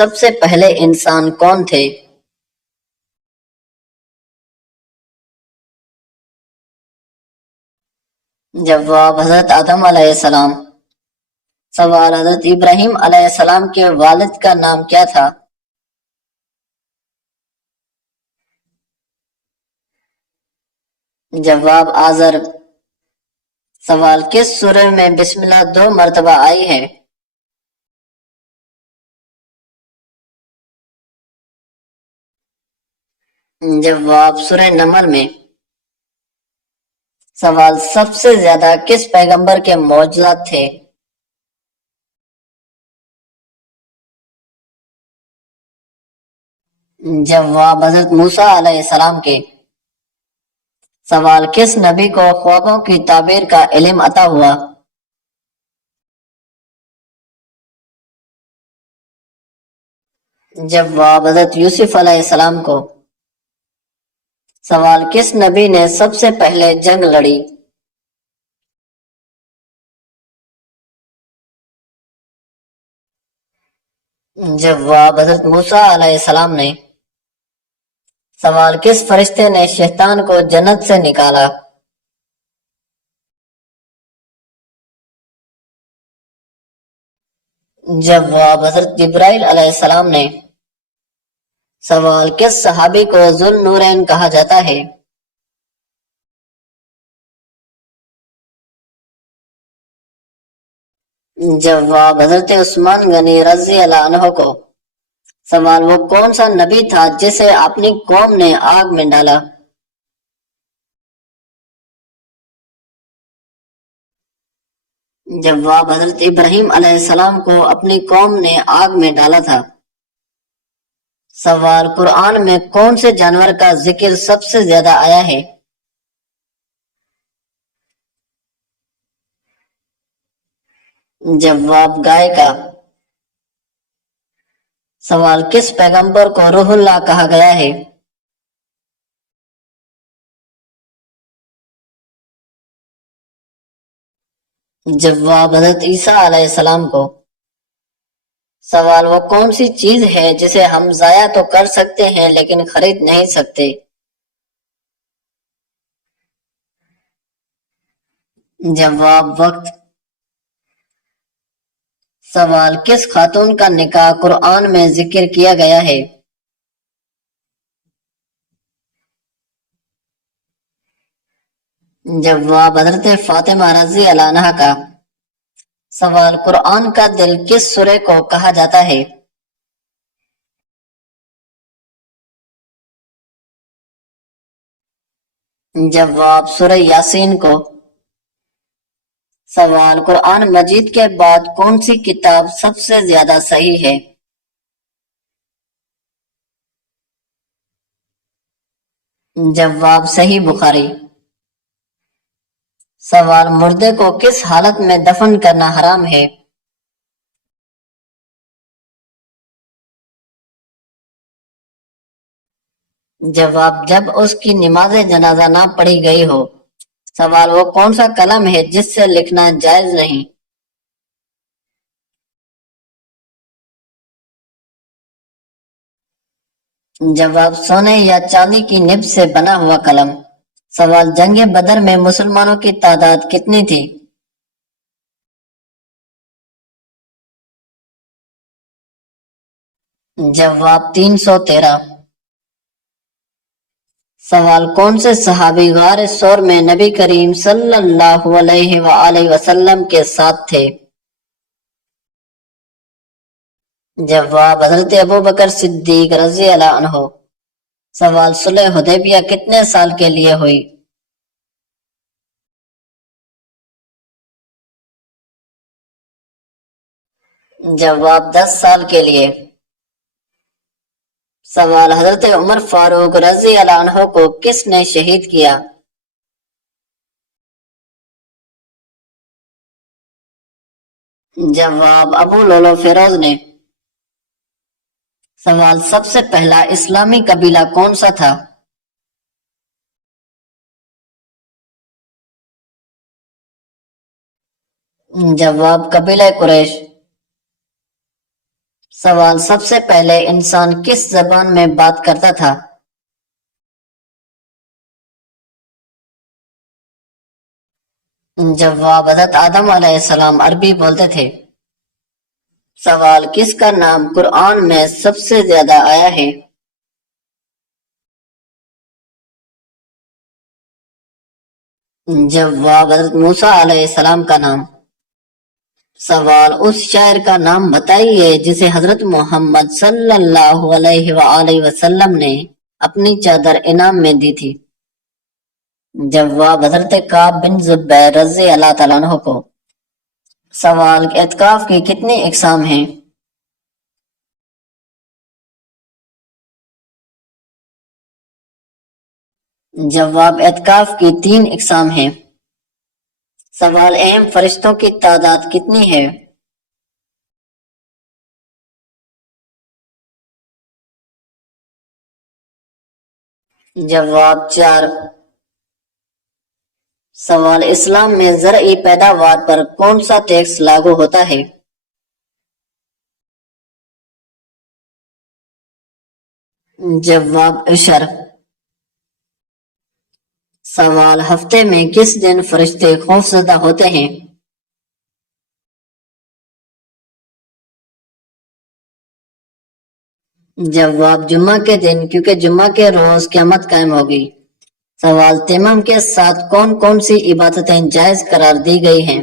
سب سے پہلے انسان کون تھے؟ جواب حضرت آدم علیہ السلام۔ سوال حضرت ابراہیم علیہ السلام کے والد کا نام کیا تھا؟ جواب آزر۔ سوال کس سورہ میں بسم اللہ 2 مرتبہ آئی ہے؟ جواب سورہ نمل میں۔ سوال سب سے زیادہ کس پیغمبر کے معجزات تھے؟ جواب حضرت موسیٰ علیہ السلام کے۔ سوال کس نبی کو خوابوں کی تعبیر کا علم عطا ہوا؟ جواب حضرت یوسف علیہ السلام کو۔ سوال کس نبی نے سب سے پہلے جنگ لڑی؟ جواب حضرت موسیٰ علیہ السلام نے۔ سوال کس فرشتے نے شیطان کو جنت سے نکالا؟ جواب حضرت جبرائیل علیہ السلام نے۔ سوال کس صحابی کو ذو النورین کہا جاتا ہے؟ جواب حضرت عثمان غنی رضی اللہ عنہ کو۔ سوال وہ کون سا نبی تھا جسے اپنی قوم نے آگ میں ڈالا؟ جواب حضرت ابراہیم علیہ السلام کو اپنی قوم نے آگ میں ڈالا تھا۔ سوال قرآن میں کون سے جانور کا ذکر سب سے زیادہ آیا ہے؟ جواب گائے کا۔ سوال کس پیغمبر کو روح اللہ کہا گیا ہے؟ جواب حضرت عیسیٰ علیہ السلام کو۔ سوال وہ کون سی چیز ہے جسے ہم ضائع تو کر سکتے ہیں لیکن خرید نہیں سکتے؟ جواب وقت۔ سوال کس خاتون کا نکاح قرآن میں ذکر کیا گیا ہے؟ جواب حضرت فاطمہ رضی اللہ عنہا کا۔ سوال قرآن کا دل کس سورہ کو کہا جاتا ہے؟ جواب سورہ یاسین کو۔ سوال قرآن مجید کے بعد کون سی کتاب سب سے زیادہ صحیح ہے؟ جواب صحیح بخاری۔ سوال مردے کو کس حالت میں دفن کرنا حرام ہے؟ جواب جب اس کی نماز جنازہ نہ پڑھی گئی ہو۔ سوال وہ کون سا قلم ہے جس سے لکھنا جائز نہیں؟ جواب سونے یا چاندی کی نب سے بنا ہوا قلم۔ سوال جنگ بدر میں مسلمانوں کی تعداد کتنی تھی؟ جواب 313۔ سوال کون سے صحابی غار ثور میں نبی کریم صلی اللہ علیہ وآلہ وسلم کے ساتھ تھے؟ جواب حضرت ابوبکر صدیق رضی اللہ عنہ۔ سوال صلح حدیبیہ کتنے سال کے لیے ہوئی؟ جواب 10 سال کے لیے۔ سوال حضرت عمر فاروق رضی اللہ عنہ کو کس نے شہید کیا؟ جواب ابو لولو فیروز نے۔ سوال سب سے پہلا اسلامی قبیلہ کون سا تھا؟ جواب قبیلہ قریش۔ سوال سب سے پہلے انسان کس زبان میں بات کرتا تھا؟ جواب حضرت آدم علیہ السلام عربی بولتے تھے۔ سوال کس کا نام قرآن میں سب سے زیادہ آیا ہے؟ جواب حضرت موسیٰ علیہ السلام کا نام۔ سوال اس شاعر کا نام بتائیے جسے حضرت محمد صلی اللہ علیہ وآلہ وسلم نے اپنی چادر انعام میں دی تھی۔ جواب حضرت کعب بن زبیر رضی اللہ تعالیٰ عنہ کو۔ سوال اعتکاف کی کتنی اقسام ہیں؟ جواب اعتکاف کی 3 اقسام ہیں۔ سوال اہم فرشتوں کی تعداد کتنی ہے؟ جواب 4۔ سوال اسلام میں زرعی پیداوار پر کون سا ٹیکس لاگو ہوتا ہے؟ جواب عشر۔ سوال ہفتے میں کس دن فرشتے خوفزدہ ہوتے ہیں؟ جواب جمعہ کے دن، کیونکہ جمعہ کے روز قیامت قائم ہوگی۔ سوال تیمم کے ساتھ کون کون سی عبادتیں جائز قرار دی گئی ہیں؟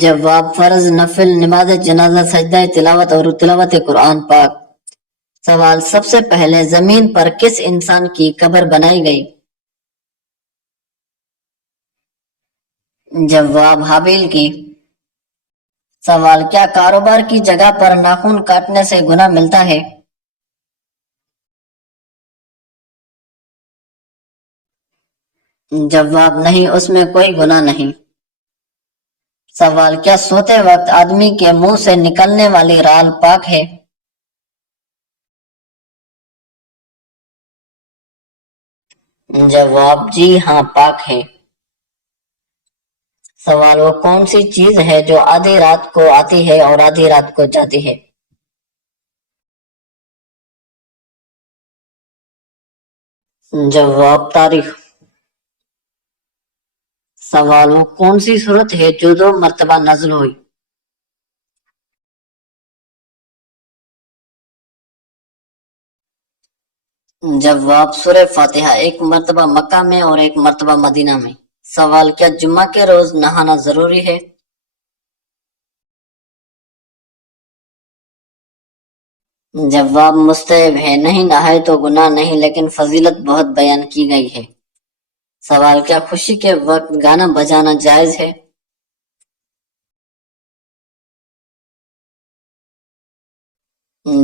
جواب فرض، نفل، نماز جنازہ، سجدہ تلاوت اور تلاوت قرآن پاک۔ سوال سب سے پہلے زمین پر کس انسان کی قبر بنائی گئی؟ جواب حابیل کی۔ سوال کیا کاروبار کی جگہ پر ناخن کاٹنے سے گناہ ملتا ہے؟ جواب نہیں، اس میں کوئی گناہ نہیں۔ سوال کیا سوتے وقت آدمی کے منہ سے نکلنے والی رال پاک ہے؟ جواب جی ہاں، پاک ہے۔ سوال وہ کون سی چیز ہے جو آدھی رات کو آتی ہے اور آدھی رات کو جاتی ہے؟ جواب تاریخ۔ سوال وہ کون سی صورت ہے جو 2 مرتبہ نازل ہوئی؟ جواب سورہ فاتحہ، 1 مرتبہ مکہ میں اور 1 مرتبہ مدینہ میں۔ سوال کیا جمعہ کے روز نہانا ضروری ہے؟ جواب مستحب ہے، نہیں نہائے تو گناہ نہیں، لیکن فضیلت بہت بیان کی گئی ہے۔ سوال کیا خوشی کے وقت گانا بجانا جائز ہے؟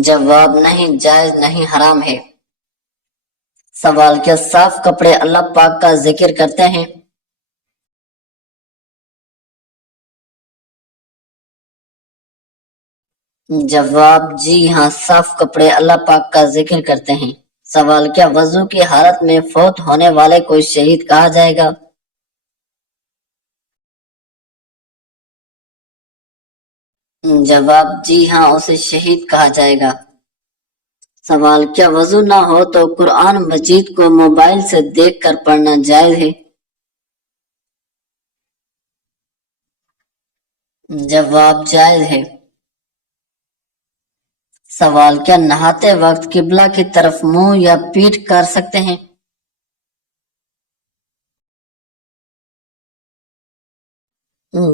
جواب نہیں، جائز نہیں، حرام ہے۔ سوال کیا صاف کپڑے اللہ پاک کا ذکر کرتے ہیں؟ جواب جی ہاں، صاف کپڑے اللہ پاک کا ذکر کرتے ہیں۔ سوال کیا وضو کی حالت میں فوت ہونے والے کو شہید کہا جائے گا؟ جواب جی ہاں، اسے شہید کہا جائے گا۔ سوال کیا وضو نہ ہو تو قرآن مجید کو موبائل سے دیکھ کر پڑھنا جائز ہے؟ جواب جائز ہے۔ سوال کیا نہاتے وقت قبلہ کی طرف منہ یا پیٹھ کر سکتے ہیں؟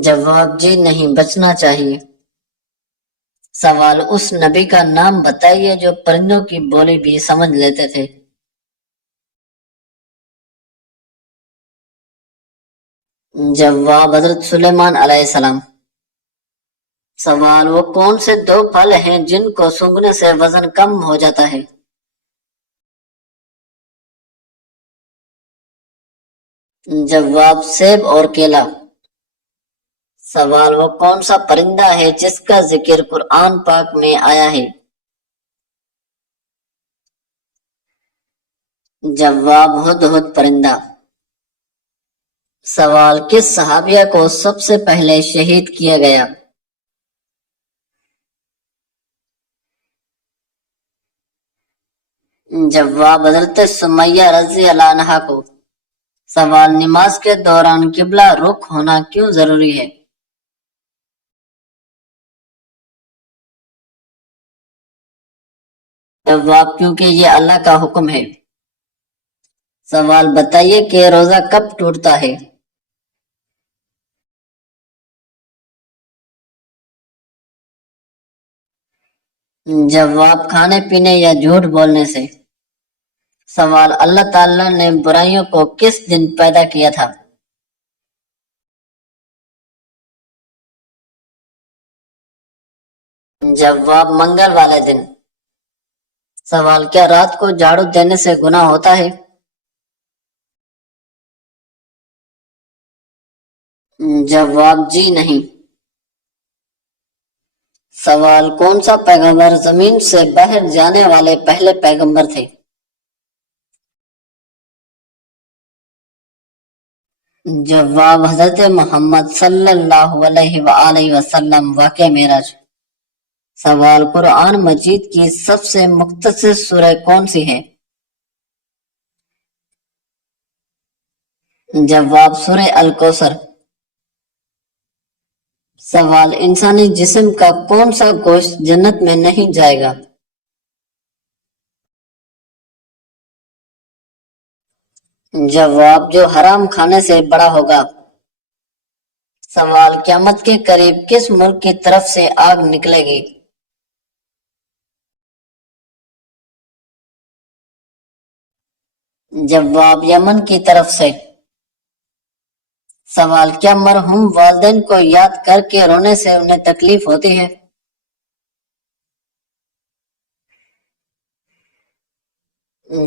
جواب جی نہیں، بچنا چاہیے۔ سوال اس نبی کا نام بتائیے جو پرندوں کی بولی بھی سمجھ لیتے تھے۔ جواب حضرت سلیمان علیہ السلام۔ سوال وہ کون سے 2 پھل ہیں جن کو سونگھنے سے وزن کم ہو جاتا ہے؟ جواب سیب اور کیلا۔ سوال وہ کون سا پرندہ ہے جس کا ذکر قرآن پاک میں آیا ہے؟ جواب ہدہد پرندہ۔ سوال: کس صحابیہ کو سب سے پہلے شہید کیا گیا؟ جواب: حضرت سمیہ رضی اللہ عنہا کو۔ سوال: نماز کے دوران قبلہ رخ ہونا کیوں ضروری ہے؟ جواب: کیونکہ یہ اللہ کا حکم ہے۔ سوال: بتائیے کہ روزہ کب ٹوٹتا ہے؟ جواب: کھانے پینے یا جھوٹ بولنے سے۔ سوال: اللہ تعالیٰ نے برائیوں کو کس دن پیدا کیا تھا؟ جواب: منگل والے دن۔ سوال: کیا رات کو جھاڑو دینے سے گناہ ہوتا ہے؟ جواب: جی نہیں۔ سوال: کون سا پیغمبر زمین سے باہر جانے والے پہلے پیغمبر تھے؟ جواب: حضرت محمد صلی اللہ علیہ وآلہ وسلم۔ واقعہ معراج۔ سوال: قرآن مجید کی سب سے مختصر سورہ کون سی ہے؟ جواب: سورہ الکوثر۔ سوال: انسانی جسم کا کون سا گوشت جنت میں نہیں جائے گا؟ جواب: جو حرام کھانے سے بڑا ہوگا۔ سوال: قیامت کے قریب کس ملک کی طرف سے آگ نکلے گی؟ جواب: یمن کی طرف سے۔ سوال: کیا مرحوم والدین کو یاد کر کے رونے سے انہیں تکلیف ہوتی ہے؟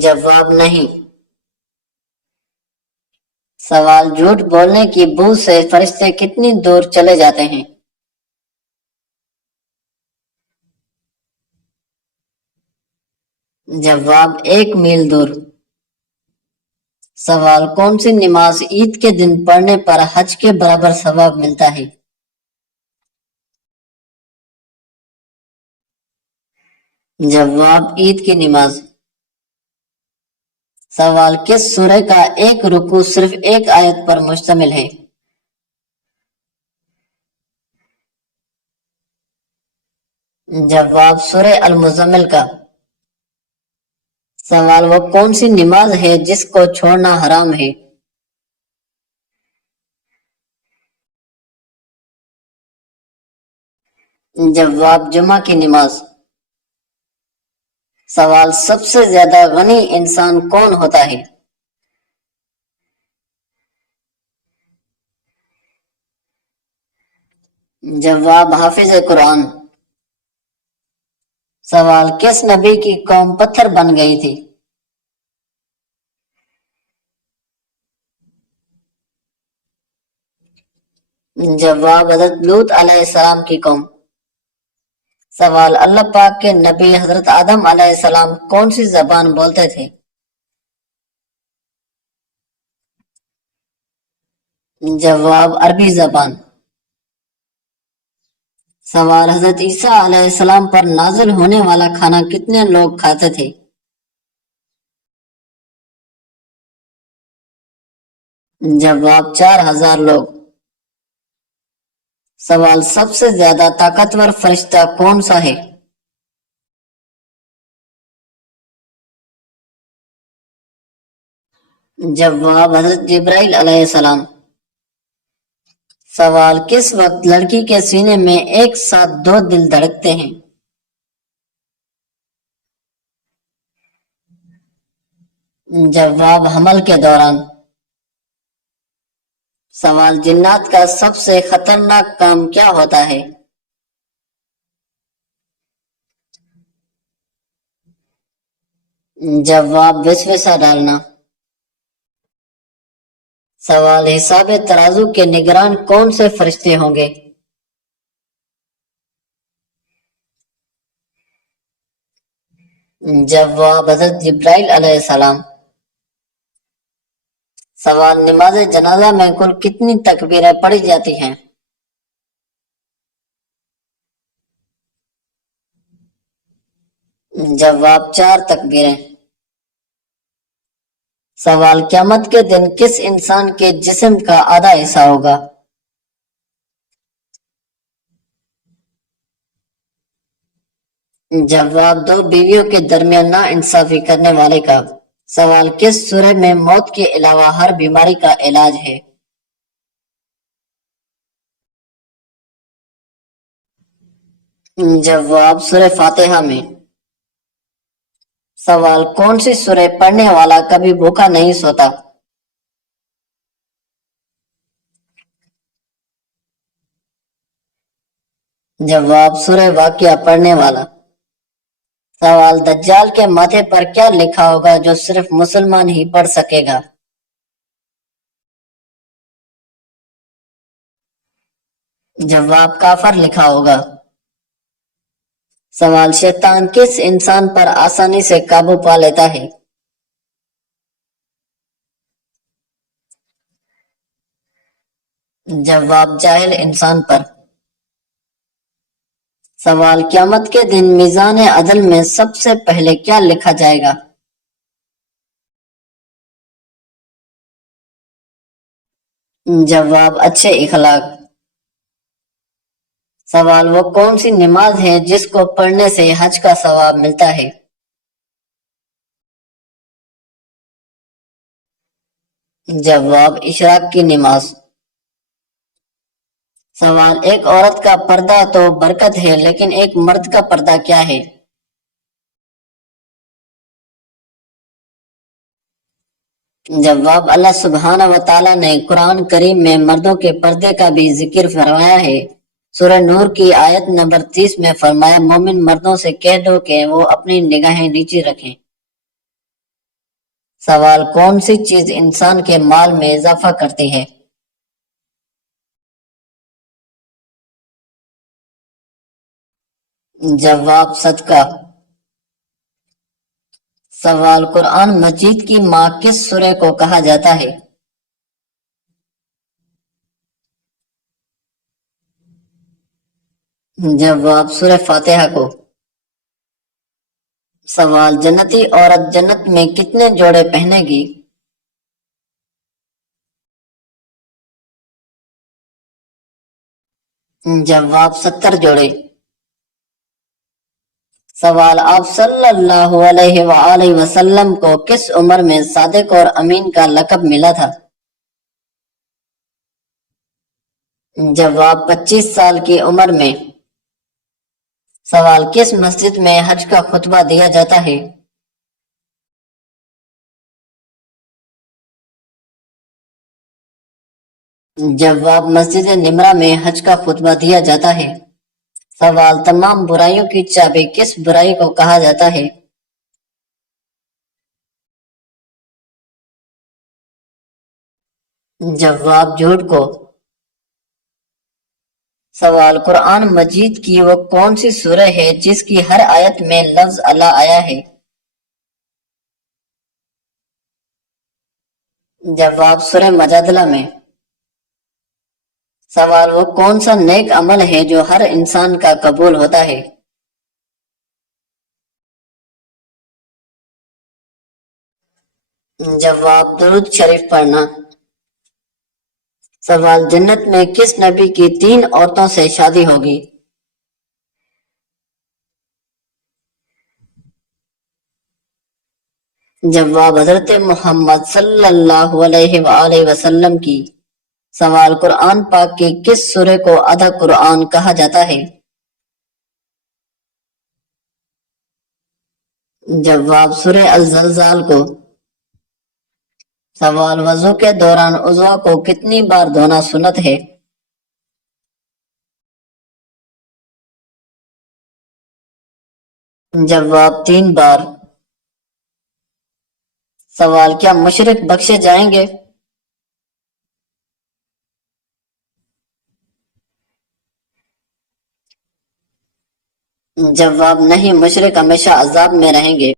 جواب: نہیں۔ سوال: جھوٹ بولنے کی بو سے فرشتے کتنی دور چلے جاتے ہیں؟ جواب: 1 میل دور۔ سوال: کون سی نماز عید کے دن پڑھنے پر حج کے برابر ثواب ملتا ہے؟ جواب: عید کی نماز۔ سوال: کس سورہ کا ایک رکوع صرف ایک آیت پر مشتمل ہے؟ جواب: سورہ المزمل کا۔ سوال: وہ کون سی نماز ہے جس کو چھوڑنا حرام ہے؟ جواب: جمعہ کی نماز۔ سوال: سب سے زیادہ غنی انسان کون ہوتا ہے؟ جواب: حافظ قرآن۔ سوال: کس نبی کی قوم پتھر بن گئی تھی؟ جواب: حضرت لوط علیہ السلام کی قوم۔ سوال: اللہ پاک کے نبی حضرت آدم علیہ السلام کون سی زبان بولتے تھے؟ جواب: عربی زبان۔ سوال: حضرت عیسیٰ علیہ السلام پر نازل ہونے والا کھانا کتنے لوگ کھاتے تھے؟ جواب: 4000 لوگ۔ سوال: سب سے زیادہ طاقتور فرشتہ کون سا ہے؟ جواب: حضرت جبرائیل علیہ السلام۔ سوال: کس وقت لڑکی کے سینے میں ایک ساتھ 2 دل دھڑکتے ہیں؟ جواب: حمل کے دوران۔ سوال: جنات کا سب سے خطرناک کام کیا ہوتا ہے؟ جواب: وسوسہ ڈالنا۔ سوال: حساب ترازو کے نگران کون سے فرشتے ہوں گے؟ جواب: حضرت جبرائیل علیہ السلام۔ سوال نماز جنازہ میں کل کتنی تکبیریں پڑھی جاتی ہیں؟ جواب 4 تکبیریں۔ سوال قیامت کے دن کس انسان کے جسم کا آدھا حصہ ہوگا؟ جواب 2 بیویوں کے درمیان نا انصافی کرنے والے کا۔ سوال کس سورہ میں موت کے علاوہ ہر بیماری کا علاج ہے؟ جواب سورہ فاتحہ میں۔ سوال کون سی سورہ پڑھنے والا کبھی بھوکا نہیں سوتا؟ جواب سورہ واقعہ پڑھنے والا۔ سوال دجال کے ماتھے پر کیا لکھا ہوگا جو صرف مسلمان ہی پڑھ سکے گا؟ جواب کافر لکھا ہوگا۔ سوال شیطان کس انسان پر آسانی سے قابو پا لیتا ہے؟ جواب جاہل انسان پر۔ سوال قیامت کے دن میزان عدل میں سب سے پہلے کیا لکھا جائے گا؟ جواب اچھے اخلاق۔ سوال وہ کون سی نماز ہے جس کو پڑھنے سے حج کا ثواب ملتا ہے؟ جواب اشراق کی نماز۔ سوال ایک عورت کا پردہ تو برکت ہے لیکن ایک مرد کا پردہ کیا ہے؟ جواب اللہ سبحانہ و تعالیٰ نے قرآن کریم میں مردوں کے پردے کا بھی ذکر فرمایا ہے۔ سورہ نور کی آیت نمبر 30 میں فرمایا مومن مردوں سے کہہ دو کہ وہ اپنی نگاہیں نیچی رکھیں۔ سوال کون سی چیز انسان کے مال میں اضافہ کرتی ہے؟ جواب صدقہ۔ سوال قرآن مجید کی ماں کس سورہ کو کہا جاتا ہے؟ جواب سورہ فاتحہ کو۔ سوال جنتی عورت جنت میں کتنے جوڑے پہنے گی؟ جواب 70 جوڑے۔ سوال آپ صلی اللہ علیہ وآلہ وسلم کو کس عمر میں صادق اور امین کا لقب ملا تھا؟ جواب 25 سال کی عمر میں۔ سوال کس مسجد میں حج کا خطبہ دیا جاتا ہے؟ جواب مسجد نمرہ میں حج کا خطبہ دیا جاتا ہے۔ سوال تمام برائیوں کی چابی کس برائی کو کہا جاتا ہے؟ جواب جھوٹ کو۔ سوال قرآن مجید کی وہ کون سی سورہ ہے جس کی ہر آیت میں لفظ اللہ آیا ہے؟ جواب سورہ مجادلہ میں۔ سوال وہ کون سا نیک عمل ہے جو ہر انسان کا قبول ہوتا ہے؟ جواب درود شریف پڑھنا۔ سوال جنت میں کس نبی کی 3 عورتوں سے شادی ہوگی؟ جواب حضرت محمد صلی اللہ علیہ وآلہ وسلم کی۔ سوال قرآن پاک کی کس سورہ کو آدھا قرآن کہا جاتا ہے؟ جواب سورہ الزلزال کو۔ سوال وضو کے دوران عضو کو کتنی بار دھونا سنت ہے؟ جواب 3 بار۔ سوال کیا مشرک بخشے جائیں گے؟ جواب نہیں، مشرک ہمیشہ عذاب میں رہیں گے۔